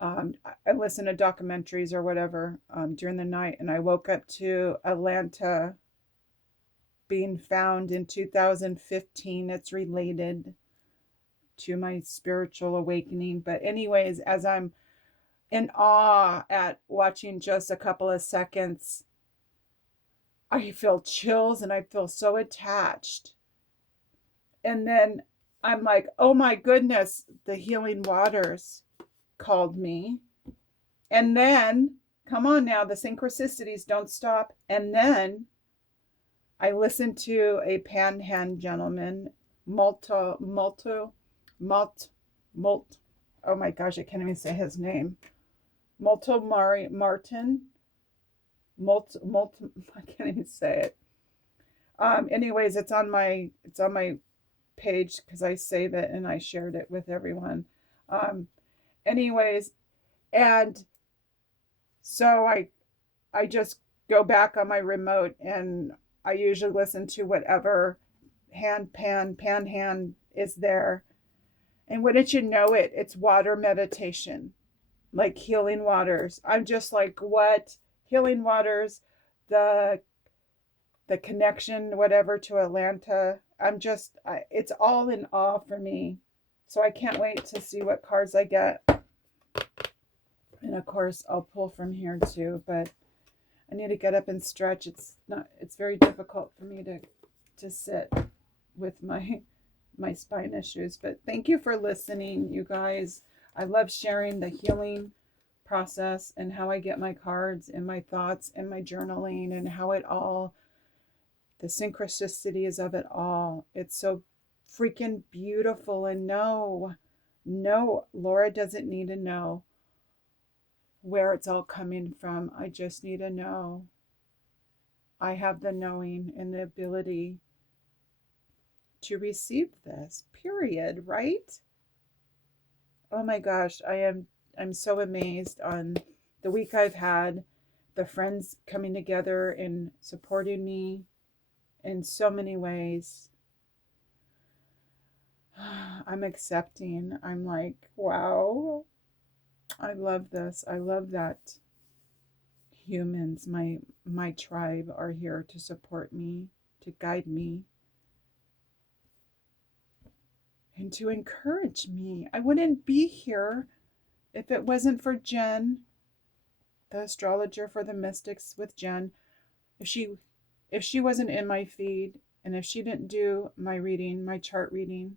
I listened to documentaries or whatever during the night, and I woke up to Atlanta being found in 2015. It's related to my spiritual awakening. But anyways, as I'm in awe at watching just a couple of seconds, I feel chills and I feel so attached. And then I'm like, oh my goodness, the healing waters called me. And then, come on now, the synchronicities don't stop. And then I listened to a panhand gentleman, oh my gosh, I can't even say his name. Martin. I can't even say it. Anyways, it's on my page because I saved it and I shared it with everyone. Anyways, and so I just go back on my remote and I usually listen to whatever panhand is there. And wouldn't you know it, it's water meditation, like healing waters. I'm just like, what? Healing waters, the connection, whatever, to Atlanta. It's all in awe for me. So I can't wait to see what cards I get. And of course, I'll pull from here too, but I need to get up and stretch. It's very difficult for me to sit with my spine issues. But thank you for listening, you guys. I love sharing the healing process and how I get my cards and my thoughts and my journaling and how it all, the synchronicities of it all. It's so freaking beautiful. And no, Laura doesn't need to know where it's all coming from. I just need to know. I have the knowing and the ability to receive this, period, right? Oh my gosh, I'm so amazed on the week I've had, the friends coming together and supporting me in so many ways. I'm accepting. I'm like, wow, I love this. I love that humans, my tribe, are here to support me, to guide me, and to encourage me. I wouldn't be here if it wasn't for Jen, the astrologer for the mystics with Jen. If she wasn't in my feed, and if she didn't do my reading, my chart reading,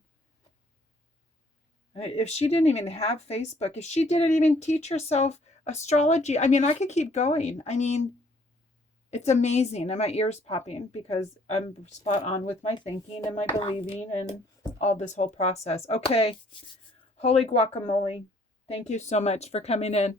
if she didn't even have Facebook, if she didn't even teach herself astrology, I mean, I could keep going. I mean, it's amazing. And my ears popping because I'm spot on with my thinking and my believing and all this whole process. Okay. Holy guacamole. Thank you so much for coming in.